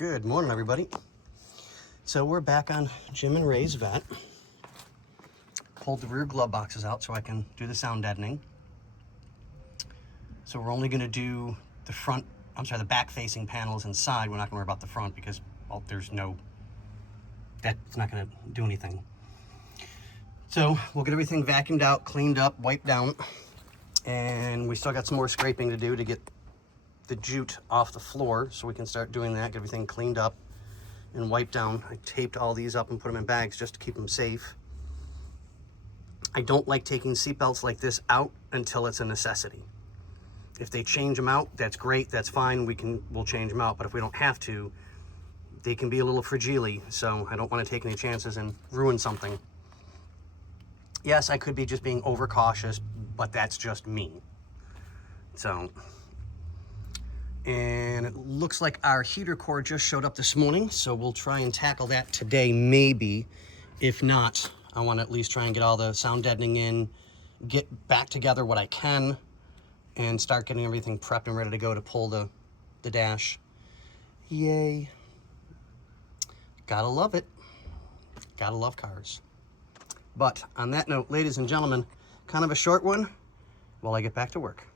Good morning, everybody. So we're back on Jim and Ray's vet. Pulled the rear glove boxes out so I can do the sound deadening. So we're only going to do the back facing panels inside. We're not going to worry about the front because, well, that's not going to do anything. So we'll get everything vacuumed out, cleaned up, wiped down, and we still got some more scraping to do to get the jute off the floor, so we can start doing that, get everything cleaned up and wiped down. I taped all these up and put them in bags just to keep them safe. I don't like taking seatbelts like this out until it's a necessity. If they change them out, that's great, that's fine, we'll change them out, but if we don't have to, they can be a little fragile, so I don't want to take any chances and ruin something. Yes, I could be just being overcautious, but that's just me. So, and it looks like our heater core just showed up this morning, so we'll try and tackle that today, maybe. If not, I want to at least try and get all the sound deadening in, get back together what I can, and start getting everything prepped and ready to go to pull the dash. Yay. Gotta love it. Gotta love cars. But on that note, ladies and gentlemen, kind of a short one while I get back to work.